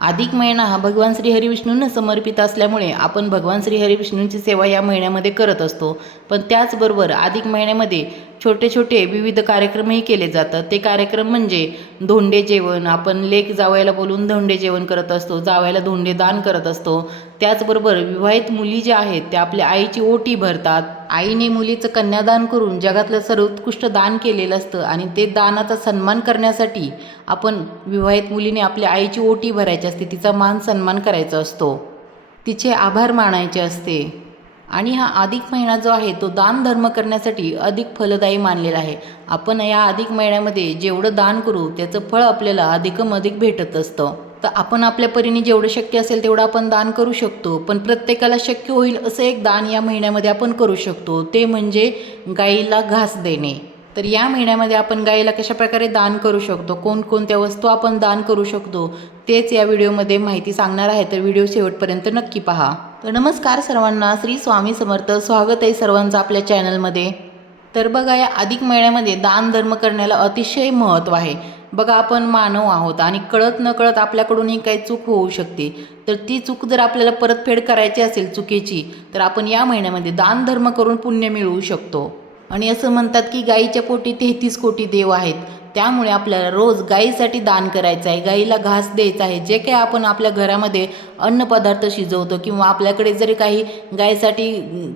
अधिक महिना हा भगवान श्री हरिविष्णूंना समर्पित असल्यामुळे आपण भगवान श्री हरिविष्णूंची सेवा या महिन्यामध्ये करत असतो. पण त्याचबरोबर अधिक महिन्यामध्ये छोटे छोटे विविध कार्यक्रमही केले जातात. ते कार्यक्रम म्हणजे धोंडे जेवण. आपण लेक जावयाला बोलून धोंडे जेवण करत असतो, जावयाला धोंडे दान करत असतो. त्याचबरोबर विवाहित मुली ज्या आहेत त्या आपल्या आईची ओटी भरतात. आईने मुलीचं कन्यादान करून जगातलं सर्वोत्कृष्ट दान केलेलं असतं आणि ते दानाचा सन्मान करण्यासाठी आपण विवाहित मुलीने आपल्या आईची ओटी भरायची असते, तिचा मान सन्मान करायचा असतो, तिचे आभार मानायचे असते. आणि हा अधिक महिना जो आहे तो दान धर्म करण्यासाठी अधिक फलदायी मानलेला आहे. आपण या अधिक महिन्यामध्ये जेवढं दान करू त्याचं फळ आपल्याला अधिक भेटत असतं. तर आपण आपल्या परीने जेवढं शक्य असेल तेवढं आपण दान करू शकतो. पण प्रत्येकाला शक्य होईल असं एक दान या महिन्यामध्ये आपण करू शकतो, ते म्हणजे गाईला घास देणे. तर या महिन्यामध्ये आपण गाईला कशाप्रकारे दान करू शकतो, कोणकोणत्या वस्तू आपण दान करू शकतो, तेच या व्हिडिओमध्ये माहिती सांगणार आहे. तर व्हिडिओ शेवटपर्यंत नक्की पहा. तर नमस्कार सर्वांना, श्री स्वामी समर्थ. स्वागत आहे सर्वांचं आपल्या चॅनलमध्ये. तर बघा, या अधिक महिन्यामध्ये दान धर्म करण्याला अतिशय महत्त्व आहे. बघा, आपण मानव आहोत आणि कळत न कळत आपल्याकडूनही काही चूक होऊ शकते. तर ती चूक जर आपल्याला परतफेड करायची असेल चुकीची, तर आपण या महिन्यामध्ये दान धर्म करून पुण्य मिळवू शकतो. आणि असं म्हणतात की गाईच्या पोटी 33 कोटी देव आहेत. त्यामुळे आपल्याला रोज गाईसाठी दान करायचं आहे, गाईला घास द्यायचा आहे. जे काही आपण आपल्या घरामध्ये अन्नपदार्थ शिजवतो किंवा आपल्याकडे जरी काही गाईसाठी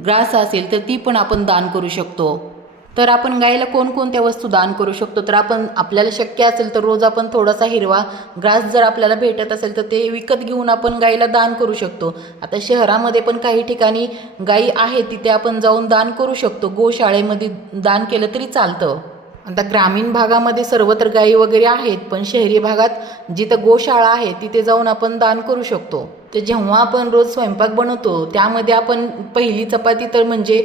ग्रास असेल तर ती पण आपण दान करू शकतो. तर आपण गाईला कोणकोणत्या वस्तू दान करू शकतो, तर आपण आपल्याला शक्य असेल तर रोज आपण थोडासा हिरवा ग्रास जर आपल्याला भेटत असेल तर ते विकत घेऊन आपण गाईला दान करू शकतो. आता शहरामध्ये पण काही ठिकाणी गाई आहे, तिथे आपण जाऊन दान करू शकतो. गोशाळेमध्ये दान केलं तरी चालतं. आता ग्रामीण भागामध्ये सर्वत्र गाई वगैरे आहेत, पण शहरी भागात जिथं गोशाळा आहे तिथे जाऊन आपण दान करू शकतो. तर जेव्हा आपण रोज स्वयंपाक बनवतो त्यामध्ये आपण पहिली चपाती तर म्हणजे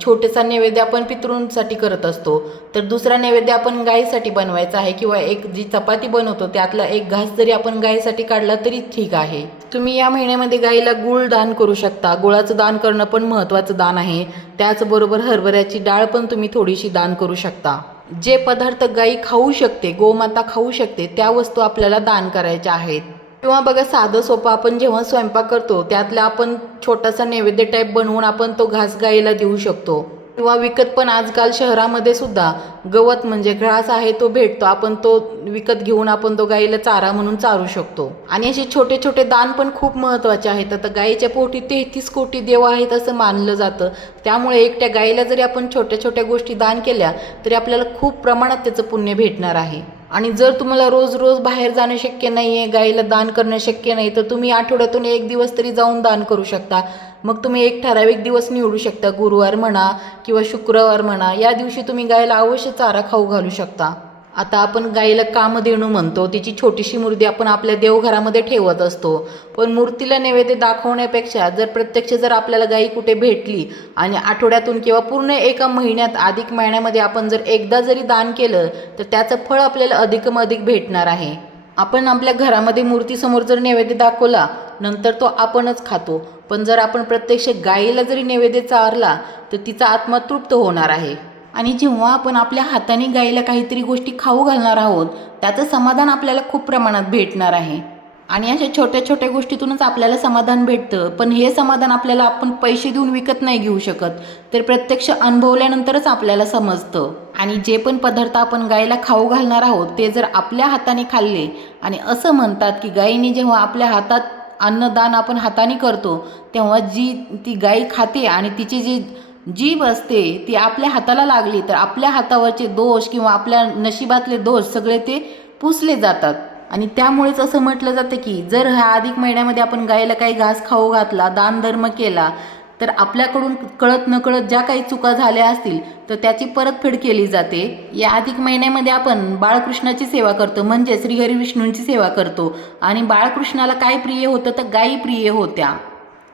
छोटेसा नैवेद्य आपण पितृंसाठी करत असतो. तर दुसरा नैवेद्य आपण गायीसाठी बनवायचा आहे, किंवा एक जी चपाती बनवतो त्यातला एक घास जरी आपण गायीसाठी काढला तरी ठीक आहे. तुम्ही या महिन्यामध्ये गायीला गूळ दान करू शकता. गुळाचं दान करणं पण महत्त्वाचं दान आहे. त्याचबरोबर हरभऱ्याची डाळ पण तुम्ही थोडीशी दान करू शकता. जे पदार्थ गायी खाऊ शकते, गोमाता खाऊ शकते, त्या वस्तू आपल्याला दान करायच्या आहेत. किंवा बघा, साधं सोपं आपण जेव्हा स्वयंपाक करतो त्यातला आपण छोटासा नैवेद्य टाईप बनवून आपण तो घास गाईला देऊ शकतो. किंवा विकत पण आजकाल शहरामध्ये सुद्धा गवत म्हणजे घास आहे तो भेटतो, आपण तो विकत घेऊन आपण तो गाईला चारा म्हणून चारू शकतो. आणि असे छोटे छोटे दान पण खूप महत्त्वाचे आहेत. आता गाईच्या पोटी 33 कोटी देव आहेत असं मानलं जातं. त्यामुळे एकट्या गाईला जरी आपण छोट्या छोट्या गोष्टी दान केल्या तरी आपल्याला खूप प्रमाणात त्याचं पुण्य भेटणार आहे. आणि जर तुम्हाला रोज रोज बाहेर जाणं शक्य नाही आहे, गाईला दान करणं शक्य नाही, तर तुम्ही आठवड्यातून एक दिवस तरी जाऊन दान करू शकता. मग तुम्ही एक ठराविक दिवस निवडू शकता, गुरुवार म्हणा किंवा शुक्रवार म्हणा. या दिवशी तुम्ही गाईला अवश्य चारा खाऊ घालू शकता. आता आपण गाईला कामधेनू म्हणतो, तिची छोटीशी मूर्ती आपण आपल्या देवघरामध्ये ठेवत असतो. पण मूर्तीला नैवेद्य दाखवण्यापेक्षा जर आपल्याला गाई कुठे भेटली आणि आठवड्यातून किंवा पूर्ण एका महिन्यात अधिक महिन्यामध्ये आपण जर एकदा जरी दान केलं तर त्याचं फळ आपल्याला अधिक भेटणार आहे. आपण आपल्या घरामध्ये मूर्तीसमोर जर नैवेद्य दाखवला नंतर तो आपणच खातो, पण जर आपण प्रत्यक्ष गाईला जरी नैवेद्य चारला तर तिचा आत्मा तृप्त होणार आहे. आणि जेव्हा आपण आपल्या हाताने गाईला काहीतरी गोष्टी खाऊ घालणार आहोत त्याचं समाधान आपल्याला खूप प्रमाणात भेटणार आहे. आणि अशा छोट्या छोट्या गोष्टीतूनच आपल्याला समाधान भेटतं. पण हे समाधान आपल्याला आपण पैसे देऊन विकत नाही घेऊ शकत, तर प्रत्यक्ष अनुभवल्यानंतरच आपल्याला समजतं. आणि जे पण पदार्थ आपण गाईला खाऊ घालणार आहोत ते जर आपल्या हाताने खाल्ले, आणि असं म्हणतात की गाईने जेव्हा आपल्या हातात अन्नदान आपण हाताने करतो तेव्हा जी ती गाई खाते आणि तिची जी जीभ असते ती आपल्या हाताला लागली तर आपल्या हातावरचे दोष किंवा आपल्या नशिबातले दोष सगळे ते पुसले जातात. आणि त्यामुळेच असं म्हटलं जातं की जर ह्या अधिक महिन्यामध्ये आपण गायला काही घास खाऊ घातला, दान धर्म केला, तर आपल्याकडून कळत नकळत ज्या काही चुका झाल्या असतील तर त्याची परतफेड केली जाते. या अधिक महिन्यामध्ये आपण बाळकृष्णाची सेवा करतो, म्हणजे श्रीहरी विष्णूंची सेवा करतो. आणि बाळकृष्णाला काय प्रिय होतं तर गायी प्रिय होत्या.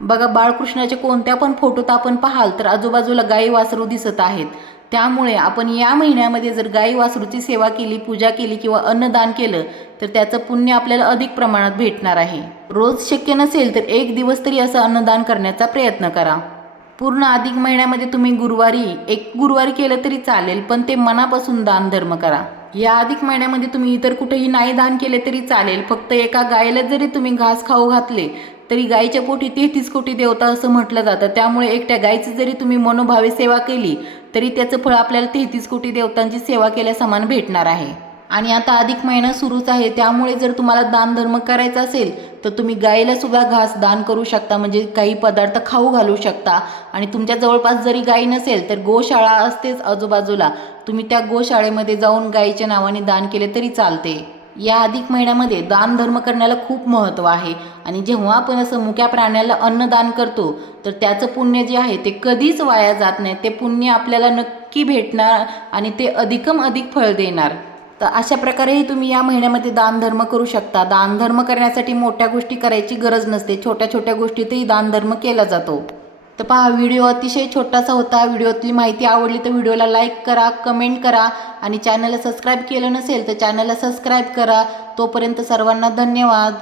बघा, बाळकृष्णाचे कोणत्या पण फोटोत आपण पाहाल तर आजूबाजूला गाई वासरू दिसत आहेत. त्यामुळे आपण या महिन्यामध्ये जर गाई वासरूची सेवा केली, पूजा केली किंवा अन्नदान केलं तर त्याचं पुण्य आपल्याला अधिक प्रमाणात भेटणार आहे. रोज शक्य नसेल तर एक दिवस तरी असं अन्नदान करण्याचा प्रयत्न करा. पूर्ण अधिक महिन्यामध्ये तुम्ही एक गुरुवारी केलं तरी चालेल, पण ते मनापासून दान धर्म करा. या अधिक महिन्यामध्ये तुम्ही इतर कुठेही नाही दान केले तरी चालेल, फक्त एका गायीला जरी तुम्ही घास खाऊ घातले तरी गायीच्या पोटी 33 कोटी देवता असं म्हटलं जातं. त्यामुळे एकट्या गायीची जरी तुम्ही मनोभावे सेवा केली तरी त्याचं फळ आपल्याला 33 कोटी देवतांची सेवा केल्या समान भेटणार आहे. आणि आता अधिक महिना सुरूच आहे, त्यामुळे जर तुम्हाला दान धर्म करायचा असेल तर तुम्ही गायीला सुद्धा घास दान करू शकता, म्हणजे काही पदार्थ खाऊ घालू शकता. आणि तुमच्या जवळपास जरी गायी नसेल तर गोशाळा असतेच आजूबाजूला, तुम्ही त्या गोशाळेमध्ये जाऊन गायीच्या नावाने दान केले तरी चालते. या अधिक महिन्यामध्ये दान धर्म करण्याला खूप महत्त्व आहे. आणि जेव्हा आपण असं मुक्या प्राण्याला अन्नदान करतो तर त्याचं पुण्य जे आहे ते कधीच वाया जात नाही. ते पुण्य आपल्याला नक्की भेटणार आणि ते अधिकम अधिक फळ देणार. तर अशा प्रकारेही तुम्ही या महिन्यामध्ये दानधर्म करू शकता. दानधर्म करण्यासाठी मोठ्या गोष्टी करायची गरज नसते, छोट्या छोट्या गोष्टीतही दानधर्म केला जातो. तर पहा, व्हिडिओ अतिशय छोटासा होता. व्हिडिओतली माहिती आवडली तर व्हिडिओला लाईक करा, कमेंट करा आणि चॅनलला सबस्क्राईब केलं नसेल तर चॅनलला सबस्क्राईब करा. तोपर्यंत सर्वांना धन्यवाद.